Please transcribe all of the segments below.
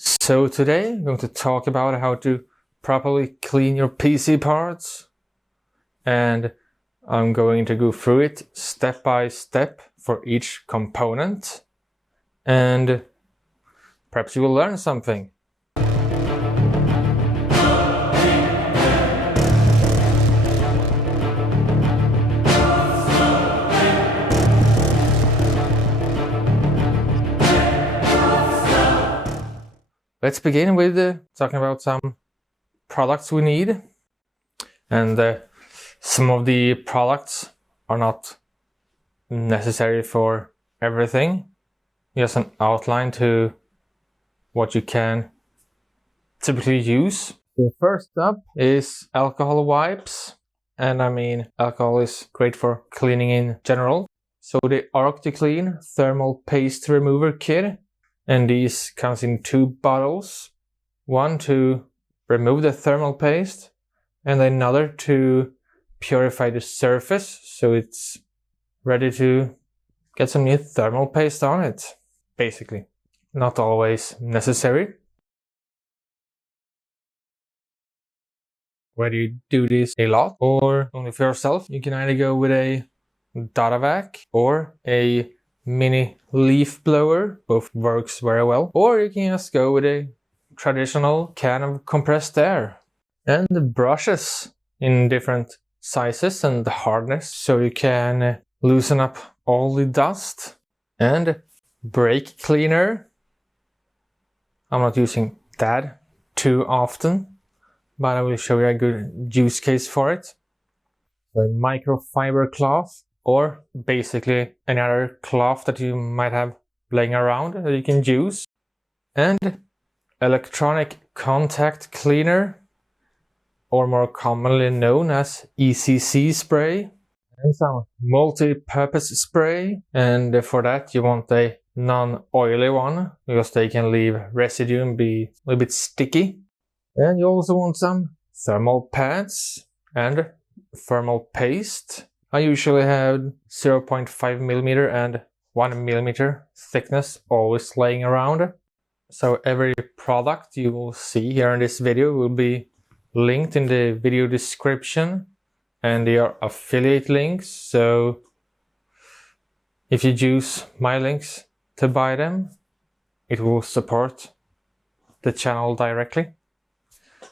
So today I'm going to talk about how to properly clean your PC parts, and I'm going to go through it step by step for each component, and perhaps you will learn something. Let's begin with talking about some products we need. And some of the products are not necessary for everything. Just an outline to what you can typically use. The first up is alcohol wipes. And I mean, alcohol is great for cleaning in general. So the OptiClean Thermal Paste Remover Kit. And these comes in 2 bottles. One to remove the thermal paste, and another to purify the surface so it's ready to get some new thermal paste on it, basically. Not always necessary. Whether you do this a lot or only for yourself, you can either go with a data vac or a mini leaf blower. Both works very well. Or you can just go with a traditional can of compressed air. And the brushes in different sizes and hardness, so you can loosen up all the dust. And brake cleaner. I'm not using that too often, but I will show you a good use case for it. So a microfiber cloth, or basically any other cloth that you might have laying around that you can use. And electronic contact cleaner, or more commonly known as ECC spray. And some multi-purpose spray, and for that you want a non-oily one, because they can leave residue and be a little bit sticky. And you also want some thermal pads and thermal paste. I usually have 0.5mm and 1mm thickness always laying around. So every product you will see here in this video will be linked in the video description, and they are affiliate links. So if you use my links to buy them, it will support the channel directly.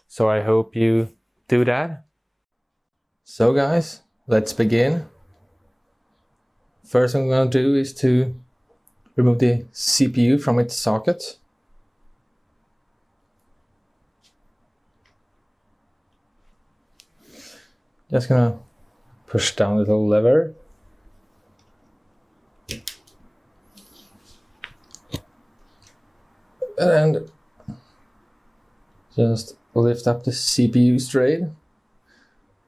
So I hope you do that. So guys, let's begin. First thing I'm going to do is to remove the CPU from its socket. Just gonna push down the little lever. And just lift up the CPU straight.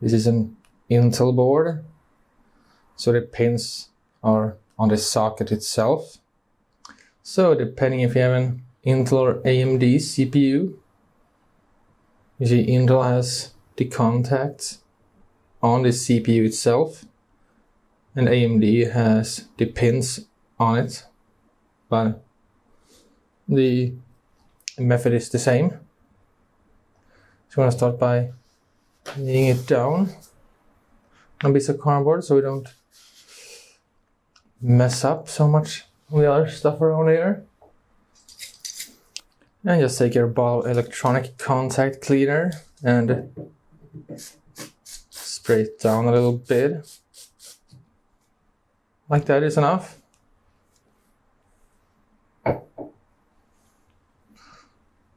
This is an Intel board, so the pins are on the socket itself. So depending if you have an Intel or AMD CPU, you see Intel has the contacts on the CPU itself, and AMD has the pins on it, but the method is the same. So I'm going to start by laying it down on a piece of cardboard so we don't mess up so much with the other stuff around here. And just take your bottle of electronic contact cleaner and spray it down a little bit. Like that is enough.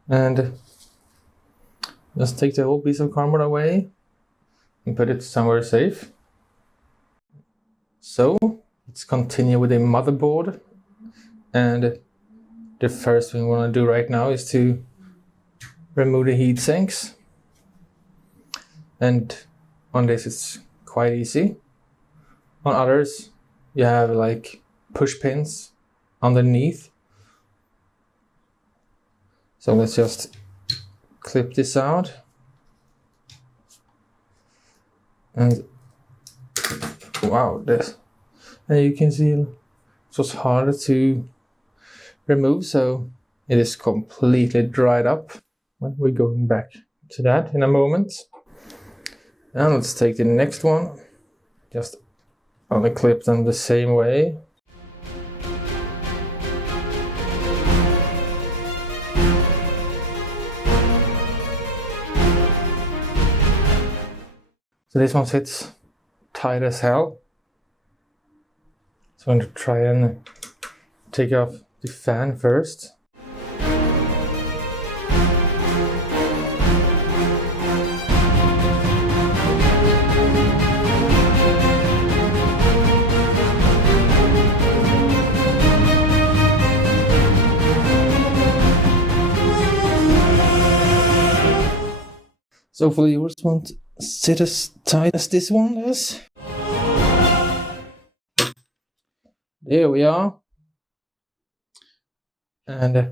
And just take the whole piece of cardboard away and put it somewhere safe. So let's continue with the motherboard. And the first thing we want to do right now is to remove the heat sinks. And on this it's quite easy. On others you have like push pins underneath. So let's just clip this out. And wow, this. And you can see it was harder to remove, so it is completely dried up. Well, we're going back to that in a moment. And let's take the next one. Just only clip them the same way. So this one sits tight as hell. So I'm going to try and take off the fan first. So hopefully yours won't sit as tight as this one does. There we are. And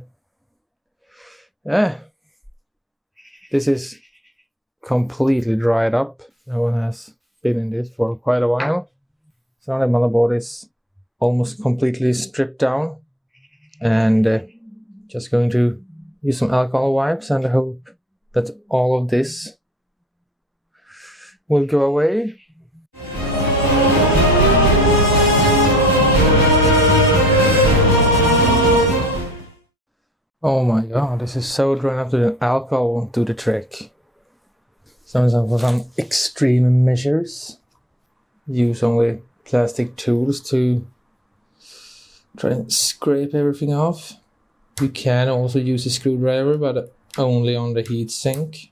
yeah, this is completely dried up. No one has been in this for quite a while. So now the motherboard is almost completely stripped down. And just going to use some alcohol wipes and hope that all of this will go away. Oh my god, this is so dry up that alcohol won't do the trick. Sometimes for some extreme measures, use only plastic tools to try and scrape everything off. You can also use a screwdriver, but only on the heatsink.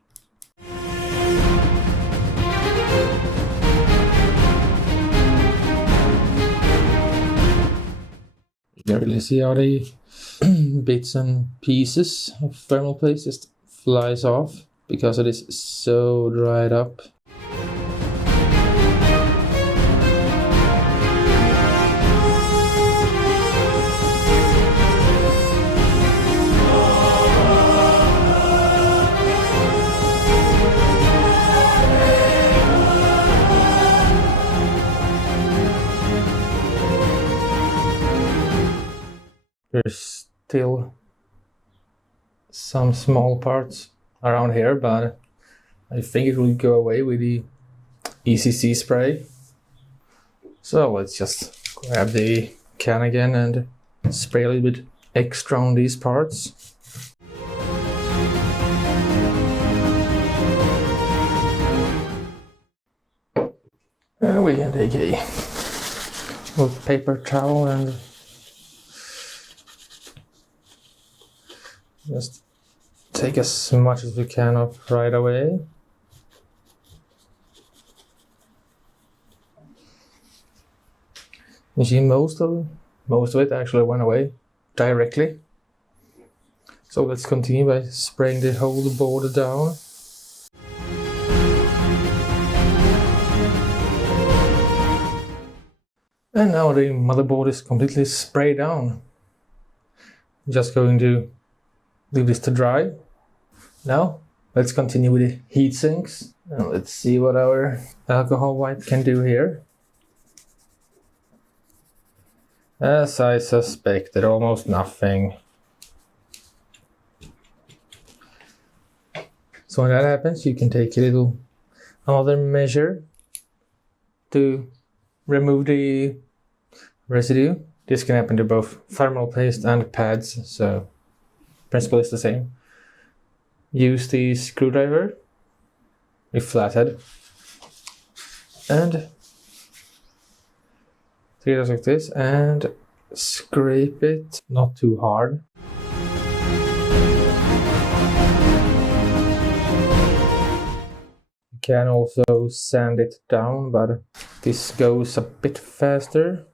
You can really see how the bits and pieces of thermal paste just flies off because it is so dried up. There's still some small parts around here, but I think it will go away with the ECC spray. So let's just grab the can again and spray a little bit extra on these parts. And we can take a little paper towel and just take as much as we can off right away. You see most of it actually went away directly. So let's continue by spraying the whole board down. And now the motherboard is completely sprayed down. Just going to leave this to dry. Now let's continue with the heat sinks. And let's see what our alcohol wipe can do here. As I suspected, almost nothing. So when that happens, you can take another measure to remove the residue. This can happen to both thermal paste and pads, so principle is the same. Use the screwdriver, a flathead, and take it like this and scrape it, not too hard. You can also sand it down, but this goes a bit faster.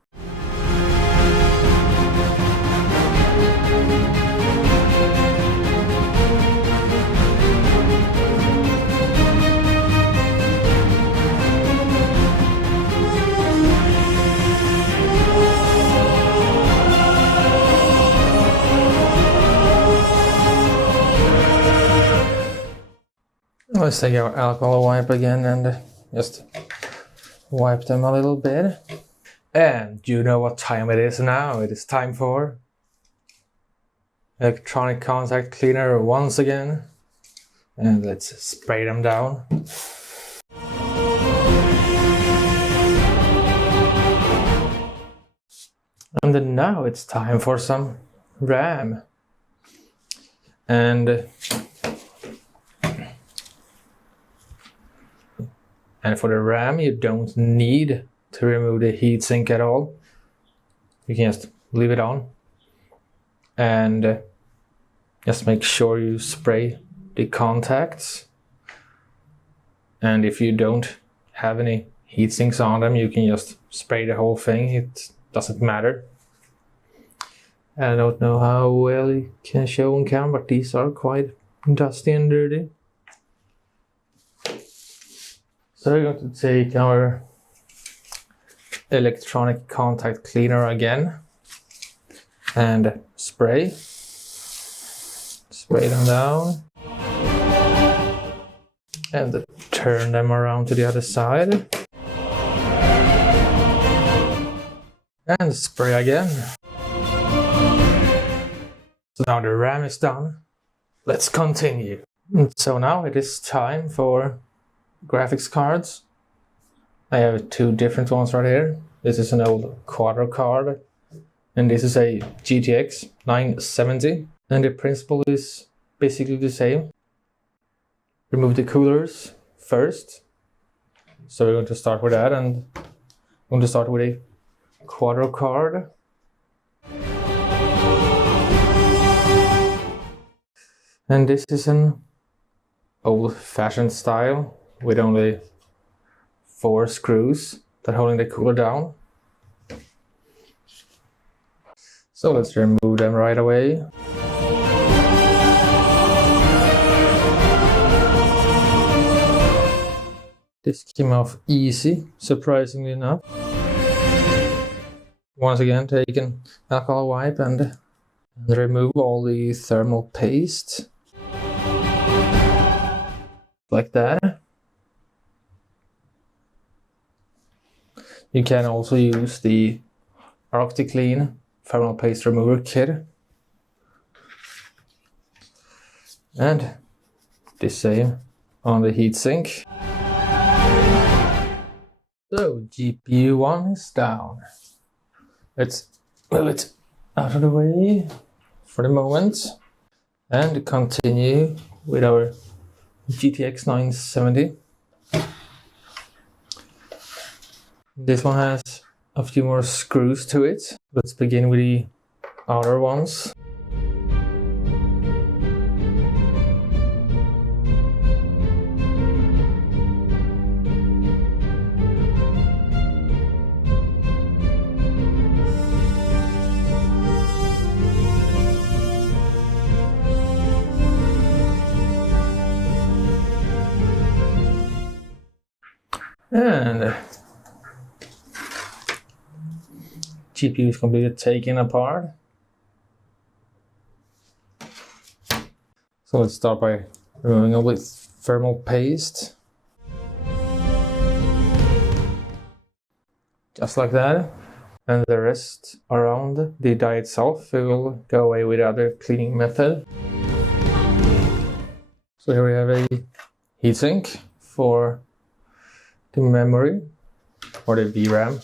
Let's take our alcohol wipe again and just wipe them a little bit. And you know what time it is now? It is time for electronic contact cleaner once again, and let's spray them down. And then now it's time for some RAM. And for the RAM, you don't need to remove the heatsink at all. You can just leave it on. And just make sure you spray the contacts. And if you don't have any heatsinks on them, you can just spray the whole thing. It doesn't matter. I don't know how well you can show on camera, but these are quite dusty and dirty. So we're going to take our electronic contact cleaner again and spray them down and turn them around to the other side and spray again. So now the RAM is done. Let's continue. So now it is time for graphics cards. I have two different ones right here. This is an old Quadro card, and this is a GTX 970. And the principle is basically the same. Remove the coolers first. So we're going to start with that, and I'm going to start with a Quadro card. And this is an old-fashioned style with only 4 screws that are holding the cooler down. So let's remove them right away. This came off easy, surprisingly enough. Once again, take an alcohol wipe and remove all the thermal paste. Like that. You can also use the OptiClean thermal paste remover kit. And the same on the heatsink. So GPU 1 is down. Let's move it out of the way for the moment and continue with our GTX 970. This one has a few more screws to it. Let's begin with the outer ones. And GPU is completely taken apart. So let's start by removing all the thermal paste. Just like that. And the rest around the die itself, we will go away with other cleaning method. So here we have a heatsink for the memory or the VRAM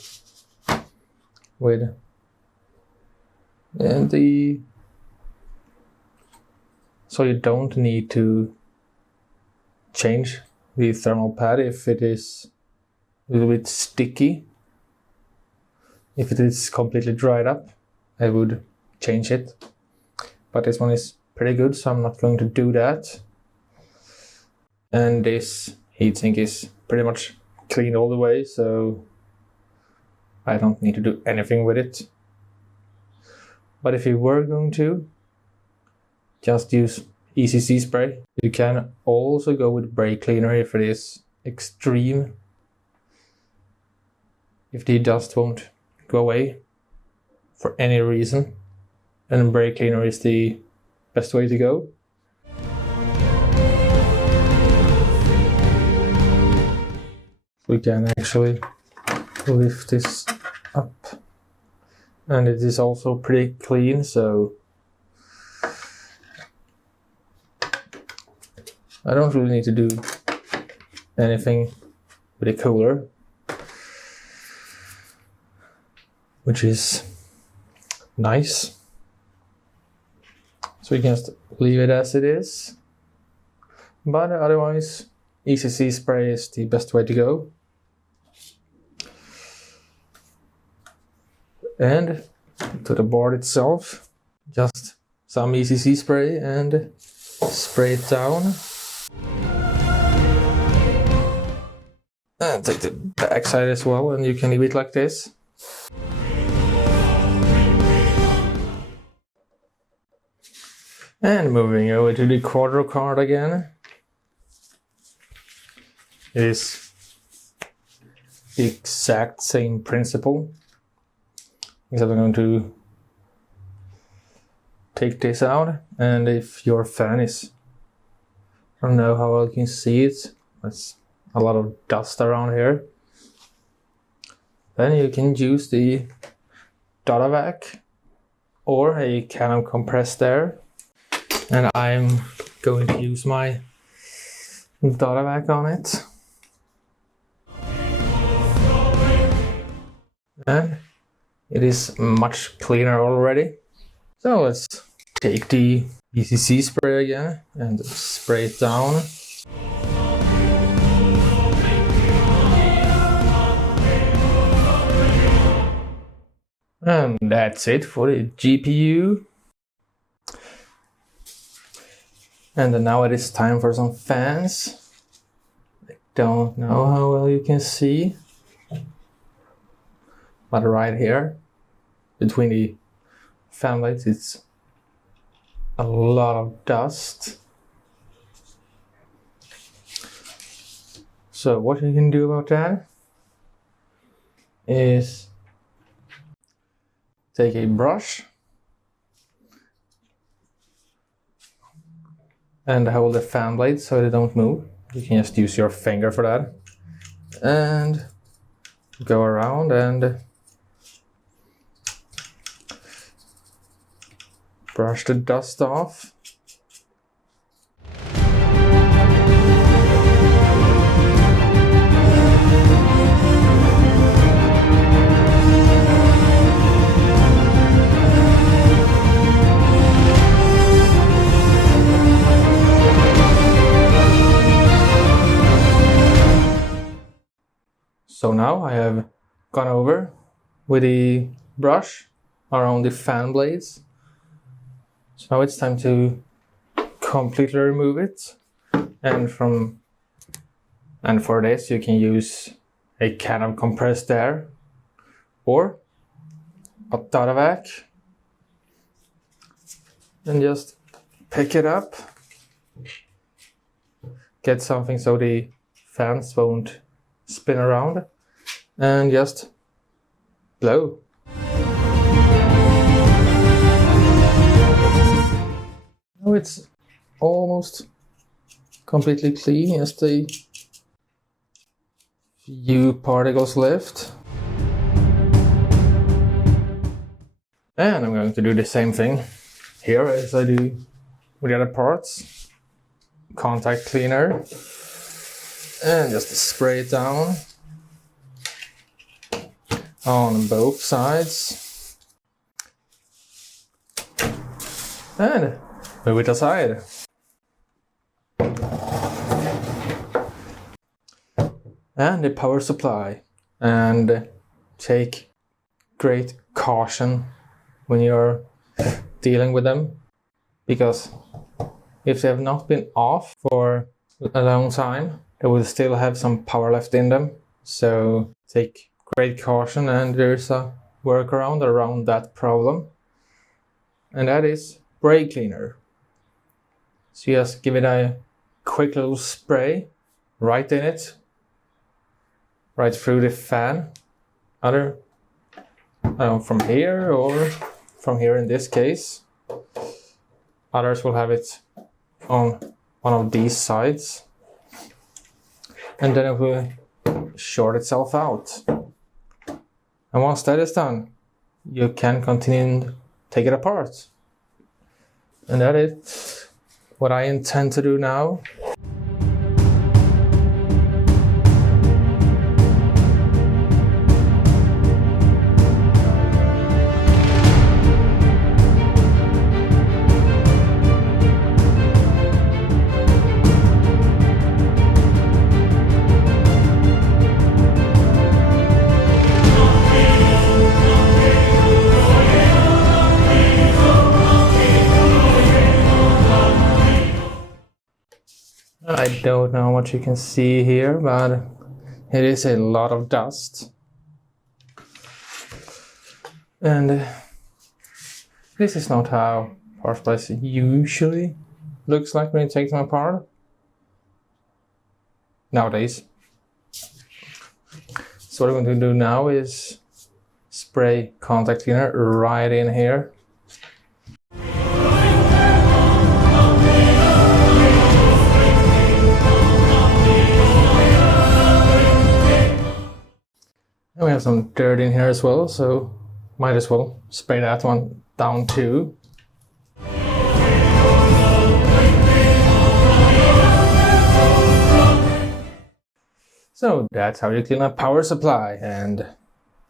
with so you don't need to change the thermal pad if it is a little bit sticky. If it is completely dried up, I would change it, but this one is pretty good, so I'm not going to do that. And this heatsink is pretty much clean all the way, so I don't need to do anything with it. But if you were going to, just use ECC spray. You can also go with brake cleaner if it is extreme. If the dust won't go away for any reason, then brake cleaner is the best way to go. We can actually lift this up, and it is also pretty clean, so I don't really need to do anything with a cooler, which is nice. So you can just leave it as it is. But otherwise, ECC spray is the best way to go. And to the board itself, just some ECC spray and spray it down. And take the back side as well, and you can leave it like this. And moving over to the quarter card again. It is the exact same principle. Except I'm going to take this out, and if your fan is, I don't know how well you can see it, there's a lot of dust around here, then you can use the Dotavac or a can of compressed air, and I'm going to use my Dotavac on it. And it is much cleaner already. So let's take the ECC spray again and spray it down. And that's it for the GPU. And now it is time for some fans. I don't know how well you can see, but right here, between the fan blades, it's a lot of dust. So what you can do about that is take a brush and hold the fan blades so they don't move. You can just use your finger for that. And go around and brush the dust off. So now I have gone over with the brush around the fan blades. So now it's time to completely remove it. And for this you can use a can of compressed air or a Dotavac and just pick it up. Get something so the fans won't spin around and just blow. Now it's almost completely clean, just a few particles left. And I'm going to do the same thing here as I do with the other parts. Contact cleaner. And just spray it down on both sides. And move it aside. And the power supply. And take great caution when you're dealing with them, because if they have not been off for a long time, they will still have some power left in them. So take great caution, and there's a workaround around that problem, and that is brake cleaner. So just give it a quick little spray right in it, right through the fan, either from here or from here in this case. Others will have it on one of these sides, and then it will short itself out. And once that is done, you can continue to take it apart. And that is what I intend to do now. I don't know what you can see here, but it is a lot of dust. And this is not how power supplies usually looks like when you take them apart nowadays. So what I'm going to do now is spray contact cleaner right in here. And we have some dirt in here as well, so might as well spray that one down too. So that's how you clean a power supply, and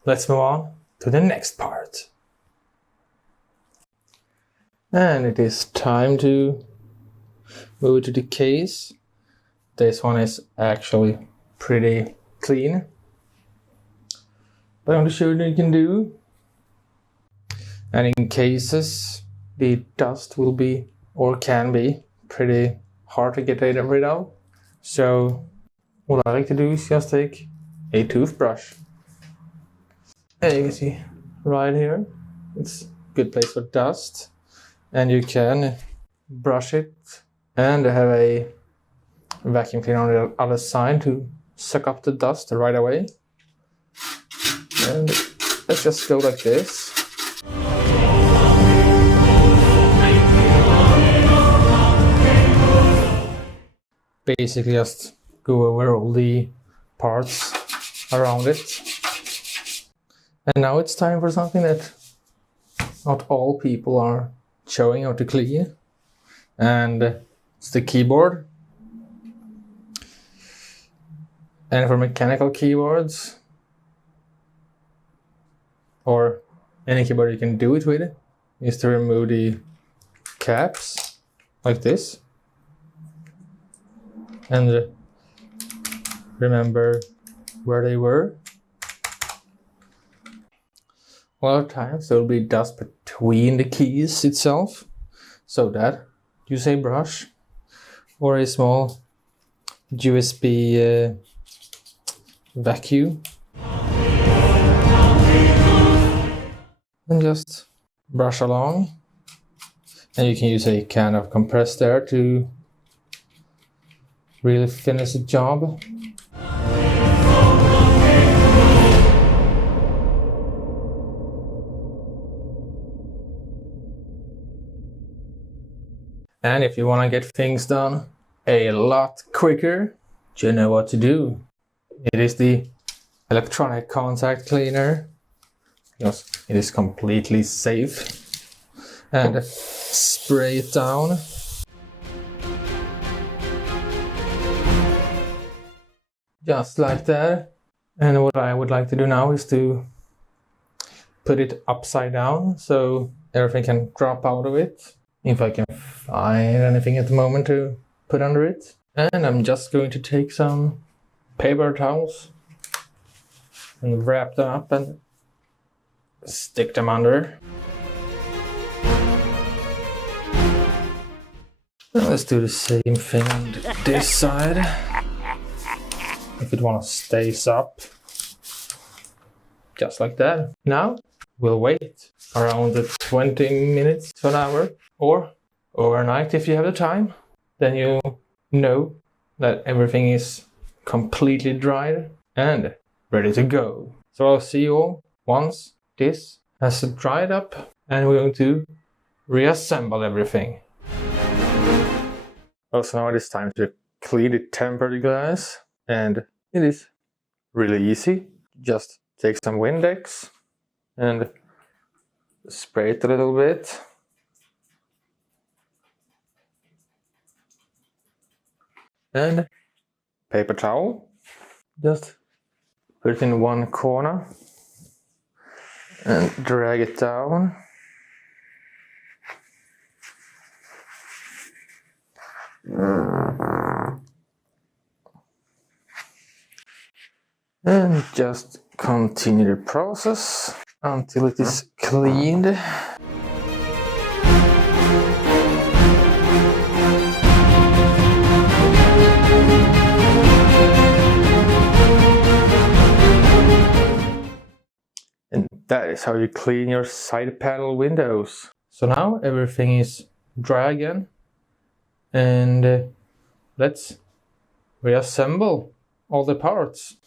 let's move on to the next part. And it is time to move to the case. This one is actually pretty clean, but I'm going to show you what you can do. And in cases, the dust will be, or can be, pretty hard to get rid of. So what I like to do is just take a toothbrush. And you can see right here, it's a good place for dust. And you can brush it and have a vacuum cleaner on the other side to suck up the dust right away. And let's just go like this. Basically just go over all the parts around it. And now it's time for something that not all people are showing how to clean. And it's the keyboard. And for mechanical keyboards, or any keyboard you can do it with, is to remove the caps like this. And remember where they were. A lot of times there will be dust between the keys itself, so that use a brush or a small USB vacuum and just brush along. And you can use a can of compressed air to really finish the job. And if you want to get things done a lot quicker, you know what to do. It is the electronic contact cleaner, because it is completely safe. And spray it down. Just like that. And what I would like to do now is to put it upside down so everything can drop out of it. If I can find anything at the moment to put under it. And I'm just going to take some paper towels and wrap them up and stick them under. And let's do the same thing on this side. If it wants to stay up, just like that. Now we'll wait around 20 minutes to an hour, or overnight if you have the time. Then you'll know that everything is completely dried and ready to go. So I'll see you all once this has dried up, and we're going to reassemble everything. Also now it is time to clean the tempered glass, and it is really easy. Just take some Windex and spray it a little bit. And paper towel. Just put it in one corner and drag it down. And just continue the process until it is cleaned. that is how you clean your side panel windows. So now everything is dry again, and let's reassemble all the parts.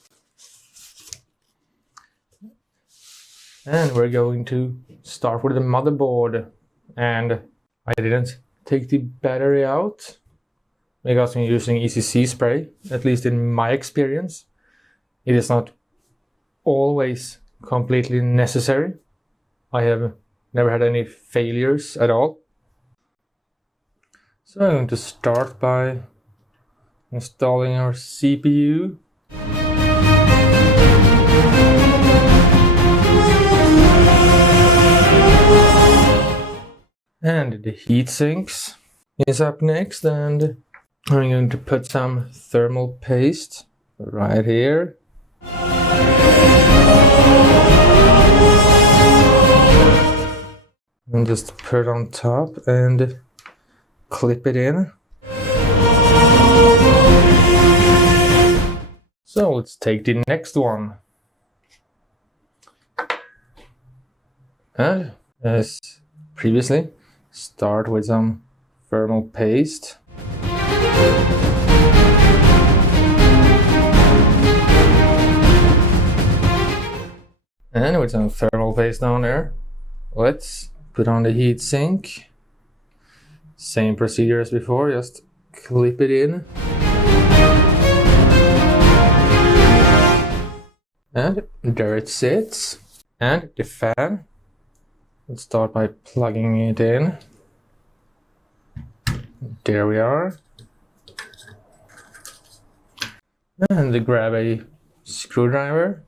And we're going to start with the motherboard, and I didn't take the battery out because I'm using ECC spray, at least in my experience. It is not always completely necessary. I have never had any failures at all. So I'm going to start by installing our CPU. And the heat sinks is up next, and I'm going to put some thermal paste right here. And just put it on top and clip it in. So let's take the next one. And as previously, start with some thermal paste. And with some thermal paste down there, let's put on the heatsink. Same procedure as before, just clip it in. And there it sits. And the fan, let's start by plugging it in. There we are. And grab a screwdriver.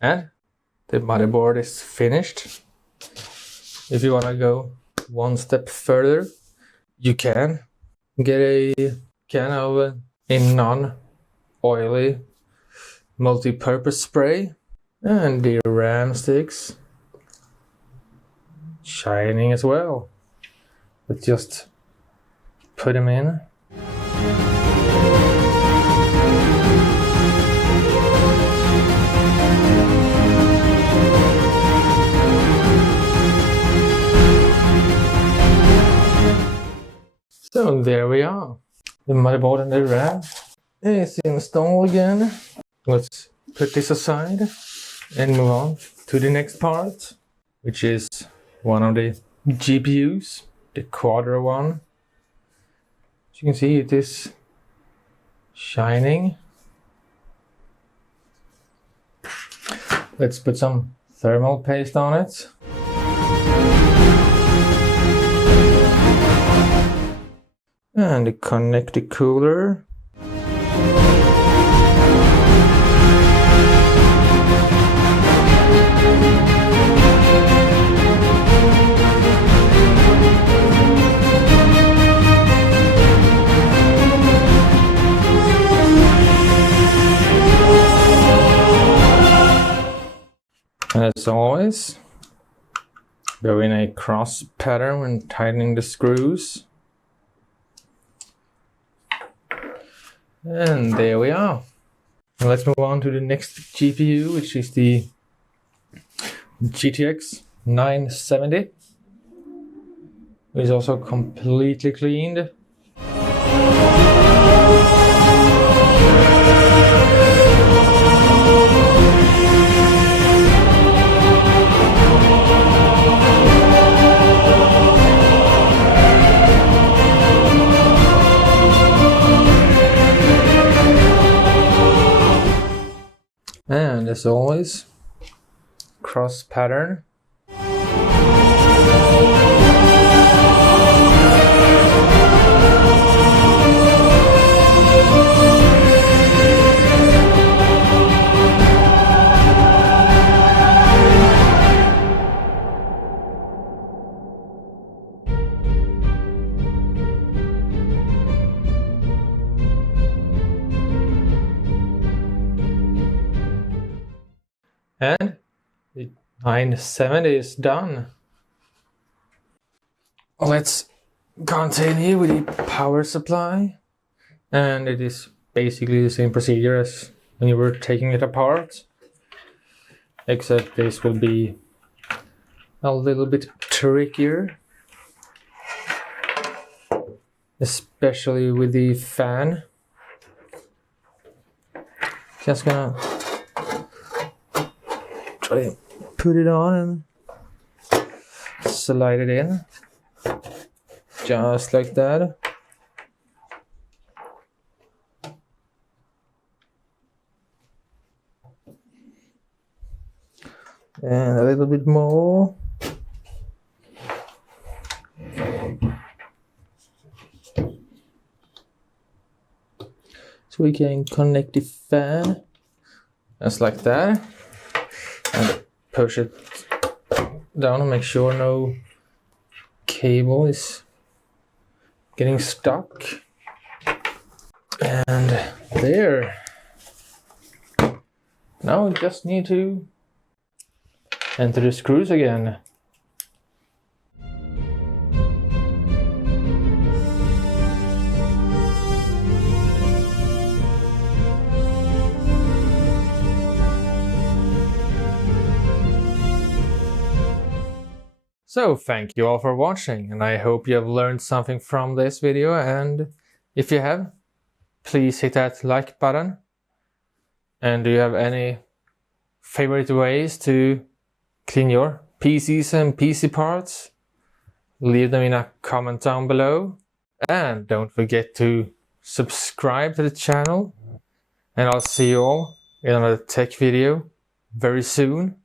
And the motherboard is finished. If you want to go one step further, you can get a can of a non-oily multi-purpose spray, and the RAM sticks shining as well. Let's just put them in. So there we are. The motherboard and the RAM is installed again. Let's put this aside and move on to the next part, which is one of the GPUs, the Quadro one. As you can see, it is shining. Let's put some thermal paste on it. And connect the cooler. As always, go in a cross pattern when tightening the screws. And there we are. Now let's move on to the next GPU, which is the GTX 970. It is also completely cleaned. And as always, cross pattern. And the 970 is done. let's continue with the power supply. And it is basically the same procedure as when you were taking it apart, except this will be a little bit trickier, especially with the fan. Just gonna try to put it on and slide it in, just like that. And a little bit more. So we can connect the fan just like that and push it down and make sure no cable is getting stuck. And there. Now we just need to enter the screws again. So thank you all for watching, and I hope you have learned something from this video, and if you have, please hit that like button. And do you have any favorite ways to clean your PCs and PC parts? Leave them in a comment down below. And don't forget to subscribe to the channel. And I'll see you all in another tech video very soon.